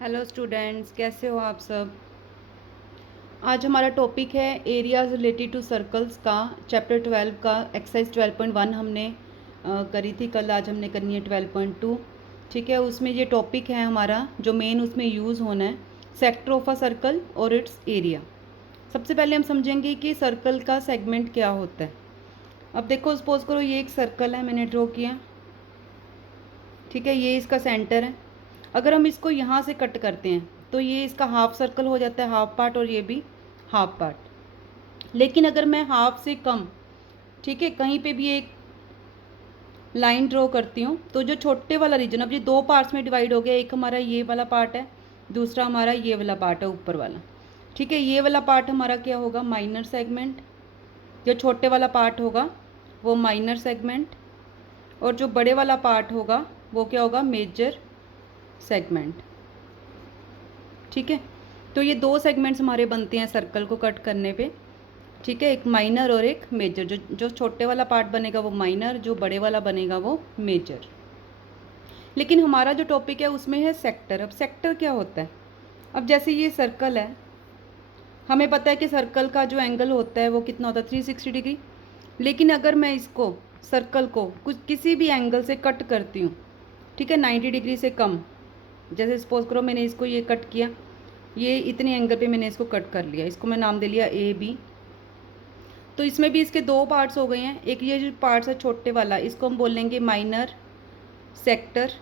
Hello students, कैसे हो आप सब। आज हमारा टॉपिक है एरियाज रिलेटेड टू सर्कल्स का चैप्टर 12 का एक्सरसाइज 12.1 हमने करी थी कल। आज हमने करनी है 12.2। ठीक है, उसमें ये टॉपिक है हमारा जो मेन उसमें यूज़ होना है, सेक्टर ऑफ अ सर्कल और इट्स एरिया। सबसे पहले हम समझेंगे कि सर्कल का सेगमेंट क्या होता है। अब देखो, सपोज करो ये एक सर्कल है, मैंने ड्रॉ किया। ठीक है, ये इसका सेंटर है। अगर हम इसको यहाँ से कट करते हैं तो ये इसका हाफ सर्कल हो जाता है, हाफ पार्ट, और ये भी हाफ पार्ट। लेकिन अगर मैं हाफ से कम, ठीक है, कहीं पे भी एक लाइन ड्रॉ करती हूँ तो जो छोटे वाला रीजन, अब ये दो पार्ट्स में डिवाइड हो गया। एक हमारा ये वाला पार्ट है, दूसरा हमारा ये वाला पार्ट है, ऊपर वाला। ठीक है, ये वाला पार्ट हमारा क्या होगा, माइनर सेगमेंट। जो छोटे वाला पार्ट होगा वो माइनर सेगमेंट, और जो बड़े वाला पार्ट होगा वो क्या होगा, मेजर सेगमेंट। ठीक है, तो ये दो सेगमेंट्स हमारे बनते हैं सर्कल को कट करने पे। ठीक है, एक माइनर और एक मेजर। जो जो छोटे वाला पार्ट बनेगा वो माइनर, जो बड़े वाला बनेगा वो मेजर। लेकिन हमारा जो टॉपिक है उसमें है सेक्टर। अब सेक्टर क्या होता है। अब जैसे ये सर्कल है, हमें पता है कि सर्कल का जो एंगल होता है वो कितना होता है, 360 डिग्री। लेकिन अगर मैं इसको सर्कल को कुछ किसी भी एंगल से कट करती हूँ, ठीक है, 90 डिग्री से कम, जैसे सपोज करो मैंने इसको ये कट किया, ये इतने एंगल पे मैंने इसको कट कर लिया, इसको मैं नाम दे लिया ए बी। तो इसमें भी इसके दो पार्ट्स हो गए हैं। एक ये जो पार्ट्स है छोटे वाला, इसको हम बोलेंगे माइनर सेक्टर।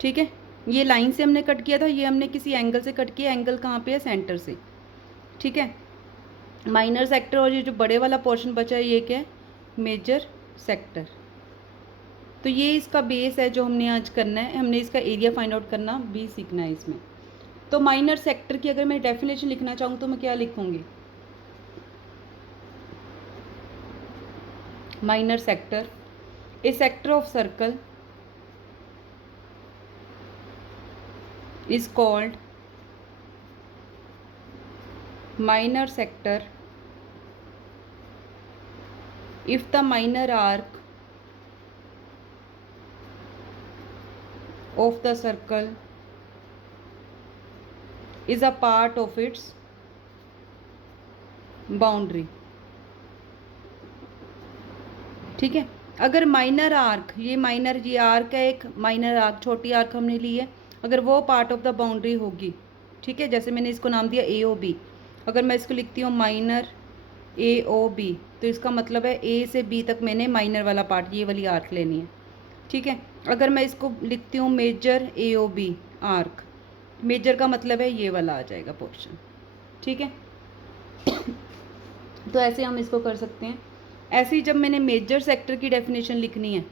ठीक है, ये लाइन से हमने कट किया था, ये हमने किसी एंगल से कट किया। एंगल कहाँ पे है, सेंटर से। ठीक है, माइनर सेक्टर। और ये जो बड़े वाला पोर्शन बचा है ये क्या है, मेजर सेक्टर। तो ये इसका बेस है जो हमने आज करना है। हमने इसका एरिया फाइंड आउट करना भी सीखना है इसमें। तो माइनर सेक्टर की अगर मैं डेफिनेशन लिखना चाहूँ तो मैं क्या लिखूँगी, minor sector, A sector of circle is called minor sector if the minor arc of the circle is a part of its boundary। ठीक है, अगर माइनर आर्क, ये माइनर, ये आर्क है एक माइनर आर्क, छोटी आर्क हमने ली है, अगर वो पार्ट ऑफ द बाउंड्री होगी, ठीक है, जैसे मैंने इसको नाम दिया ए ओ बी। अगर मैं इसको लिखती हूँ माइनर ए ओ बी, तो इसका मतलब है ए से बी तक मैंने माइनर वाला पार्ट, ये वाली आर्क लेनी है। ठीक है, अगर मैं इसको लिखती हूँ मेजर ए ओ बी आर्क, मेजर का मतलब है ये वाला आ जाएगा पोर्शन। ठीक है, तो ऐसे हम इसको कर सकते हैं। ऐसे ही जब मैंने मेजर सेक्टर की डेफिनेशन लिखनी है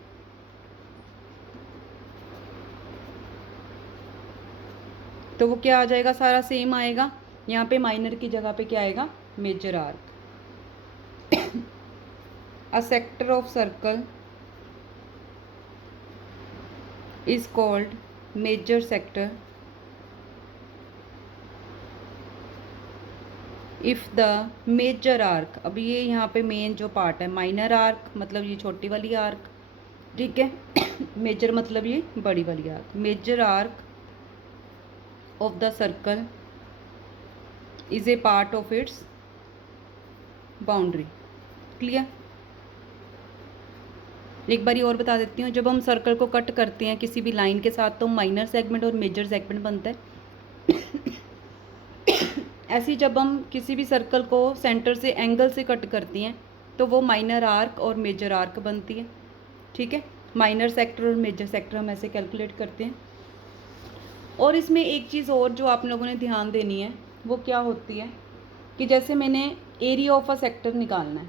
तो वो क्या आ जाएगा, सारा सेम आएगा। यहाँ पे माइनर की जगह पे क्या आएगा, major arc. A sector of circle is called major sector if the major arc, अब ये यहाँ पे मेन जो पार्ट है, माइनर आर्क मतलब ये छोटी वाली आर्क, ठीक है, मेजर मतलब ये बड़ी वाली arc. Major arc of the circle is a part of its boundary. Clear. एक बारी और बता देती हूँ, जब हम सर्कल को कट करते हैं किसी भी लाइन के साथ तो माइनर सेगमेंट और मेजर सेगमेंट बनता है। ऐसे जब हम किसी भी सर्कल को सेंटर से एंगल से कट करती हैं तो वो माइनर आर्क और मेजर आर्क बनती है। ठीक है, माइनर सेक्टर और मेजर सेक्टर हम ऐसे कैलकुलेट करते हैं। और इसमें एक चीज़ और जो आप लोगों ने ध्यान देनी है वो क्या होती है कि जैसे मैंने एरिया ऑफ अ सेक्टर निकालना है,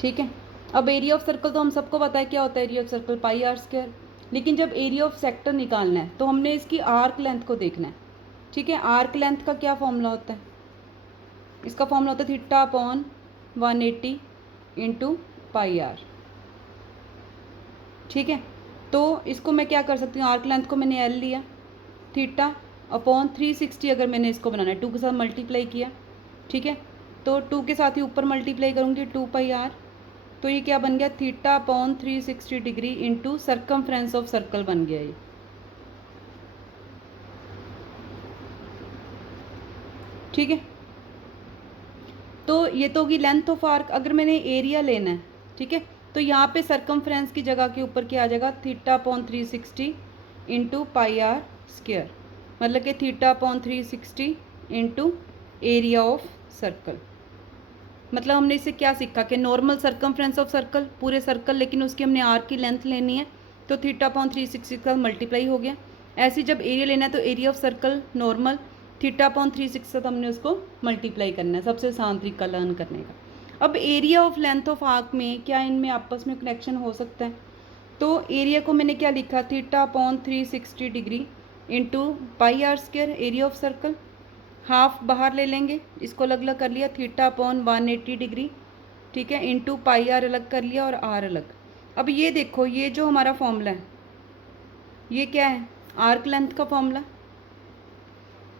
ठीक है। अब एरिया ऑफ सर्कल तो हम सबको पता है क्या होता है, area of circle pi r square. लेकिन जब एरिया ऑफ सेक्टर निकालना है तो हमने इसकी आर्क लेंथ को देखना है। ठीक है, आर्क लेंथ का क्या फॉर्मूला होता है, इसका फॉर्मूला होता है theta upon 180 into pi r. ठीक है, तो इसको मैं क्या कर सकती हूँ, आर्क लेंथ को मैंने एल लिया, थीटा अपॉन 360 अगर मैंने इसको बनाना है 2 के साथ मल्टीप्लाई किया। ठीक है, तो 2 के साथ ही ऊपर मल्टीप्लाई करूँगी 2 पाई आर। तो ये क्या बन गया, theta upon 360 degree into circumference of circle बन गया ये। ठीक है, तो ये तो होगी लेंथ ऑफ आर्क। अगर मैंने एरिया लेना है, ठीक है, तो यहाँ पे सर्कमफ्रेंस की जगह के ऊपर क्या आ जाएगा, theta upon 360 into pi r square, मतलब कि theta upon 360 into area of circle. मतलब हमने इससे क्या सीखा कि नॉर्मल सर्कमफ्रेंस ऑफ सर्कल, पूरे सर्कल, लेकिन उसकी हमने आर्क की लेंथ लेनी है, तो थीटा अपॉन 360 का मल्टीप्लाई हो गया। ऐसे जब एरिया लेना है तो area of circle normal theta upon 360 से तो हमने उसको मल्टीप्लाई करना है, सबसे आसान तरीका लर्न करने का। अब area of length of arc में क्या इनमें आपस में कनेक्शन हो सकता है, तो एरिया को मैंने क्या लिखा, theta upon 360 degree into pi r square area of circle. Half बाहर ले लेंगे, इसको अलग अलग कर लिया, थीटा अपॉन 180 डिग्री, ठीक है, इंटू पाई आर अलग कर लिया और आर अलग। अब ये देखो, ये जो हमारा फॉर्मूला है ये क्या है, आर्क लेंथ का फॉर्मूला,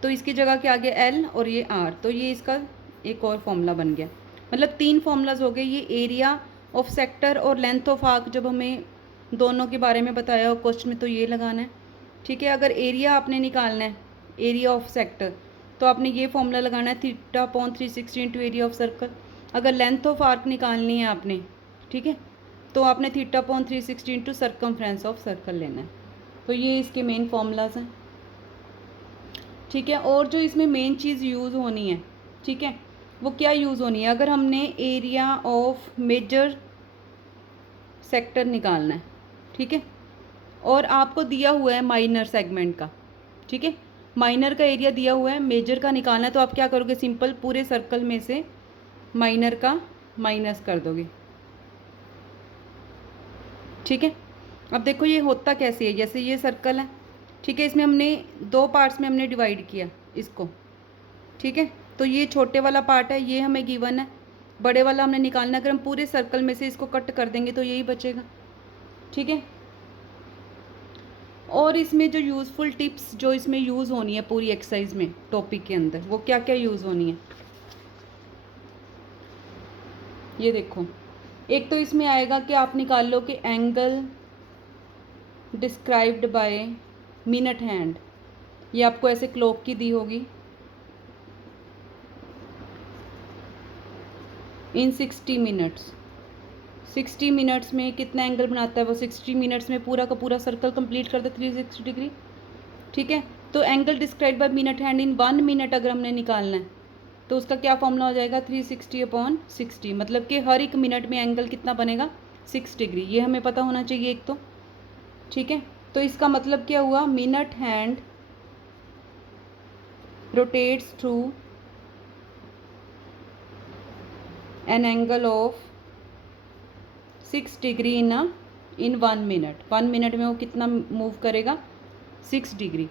तो इसकी जगह क्या आ गया एल और ये आर, तो ये इसका एक और फॉर्मूला बन गया। मतलब 3 फॉर्मूलाज हो गए, ये एरिया ऑफ सेक्टर और लेंथ ऑफ आर्क जब हमें दोनों के बारे में बताया हो क्वेश्चन में तो ये लगाना है। ठीक है, अगर एरिया आपने निकालना है, एरिया ऑफ सेक्टर, तो आपने ये फॉर्मूला लगाना है, theta upon 360 into area of circle. अगर लेंथ ऑफ आर्क निकालनी है आपने, ठीक है, तो आपने theta upon 360 into circumference of circle लेना है। तो ये इसके मेन फॉर्मूलाज हैं। ठीक है, और जो इसमें मेन चीज़ यूज़ होनी है, ठीक है, वो क्या यूज़ होनी है, अगर हमने एरिया ऑफ मेजर सेक्टर निकालना है, ठीक है, और आपको दिया हुआ है माइनर सेगमेंट का, ठीक है, माइनर का एरिया दिया हुआ है, मेजर का निकालना है, तो आप क्या करोगे, सिंपल पूरे सर्कल में से माइनर का माइनस कर दोगे। ठीक है, अब देखो ये होता कैसे है, जैसे ये सर्कल है, ठीक है, इसमें हमने 2 पार्ट्स में हमने डिवाइड किया इसको, ठीक है, तो ये छोटे वाला पार्ट है, ये हमें गिवन है, बड़े वाला हमने निकालना है। अगर हम पूरे सर्कल में से इसको कट कर देंगे तो यही बचेगा। ठीक है, और इसमें जो यूज़फुल टिप्स जो इसमें यूज़ होनी है पूरी एक्सरसाइज में टॉपिक के अंदर, वो क्या क्या यूज़ होनी है, ये देखो। एक तो इसमें आएगा कि आप निकाल लो कि angle described by minute hand, ये आपको ऐसे क्लॉक की दी होगी, इन 60 मिनट्स। 60 मिनट्स में कितना एंगल बनाता है वो, 60 मिनट्स में पूरा का पूरा सर्कल कंप्लीट करता है 360 डिग्री। ठीक है, तो angle describe by minute hand in 1 minute अगर हमने निकालना है तो उसका क्या फॉर्मूला हो जाएगा, 360 अपॉन 60, मतलब कि हर एक मिनट में एंगल कितना बनेगा, 6 डिग्री, ये हमें पता होना चाहिए एक तो। ठीक है, तो इसका मतलब क्या हुआ, minute hand rotates through an angle of 6 degree in 1 minute. 1 minute में वो कितना मूव करेगा, 6 डिग्री।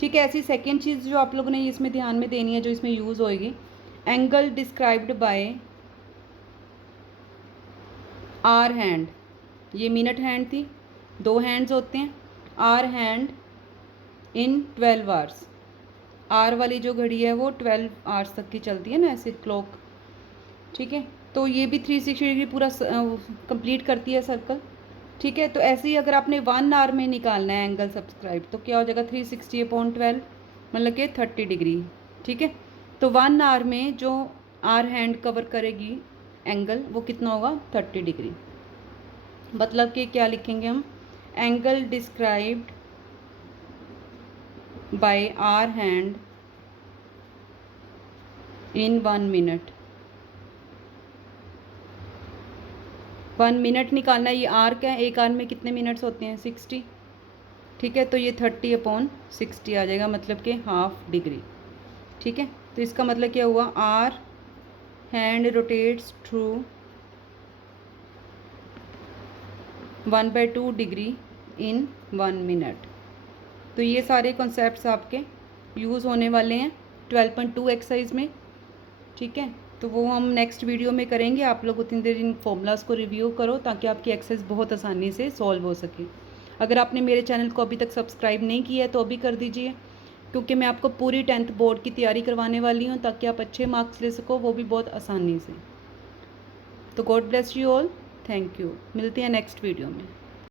ठीक है, ऐसी सेकेंड चीज़ जो आप लोगों ने इसमें ध्यान में देनी है, जो इसमें यूज़ होएगी, angle described by hour hand, ये मिनट हैंड थी, 2 हैंड्स होते हैं, hour hand in 12 hours. Hour वाली जो घड़ी है वो 12 आवर्स तक की चलती है ना, ऐसे क्लॉक। ठीक है, तो ये भी 360 डिग्री पूरा कंप्लीट करती है सर्कल। ठीक है, तो ऐसे ही अगर आपने 1 आवर में निकालना है एंगल सब्सक्राइब, तो क्या हो जाएगा, 360 अपॉन 12, मतलब कि 30 डिग्री। ठीक है, तो 1 आवर में जो आर हैंड कवर करेगी एंगल वो कितना होगा, 30 डिग्री। मतलब कि क्या लिखेंगे हम, angle described by hour hand in 1 minute. 1 minute निकालना है, ये आर क्या है, एक आर में कितने मिनट्स होते हैं, 60। ठीक है, तो ये 30 अपॉन 60 आ जाएगा, मतलब कि हाफ डिग्री। ठीक है, तो इसका मतलब क्या हुआ, hour hand rotates through 1/2 degree in 1 minute. तो ये सारे कॉन्सेप्ट्स आपके यूज़ होने वाले हैं 12.2 एक्सरसाइज में। ठीक है, तो वो हम नेक्स्ट वीडियो में करेंगे। आप लोग उतनी देर इन फॉर्मूलाज़ को रिव्यू करो ताकि आपकी एक्सरसाइज बहुत आसानी से सॉल्व हो सके। अगर आपने मेरे चैनल को अभी तक सब्सक्राइब नहीं किया है तो अभी कर दीजिए, क्योंकि मैं आपको पूरी 10th बोर्ड की तैयारी करवाने वाली हूँ ताकि आप अच्छे मार्क्स ले सको, वो भी बहुत आसानी से। तो God bless you all. Thank you, मिलते हैं नेक्स्ट वीडियो में।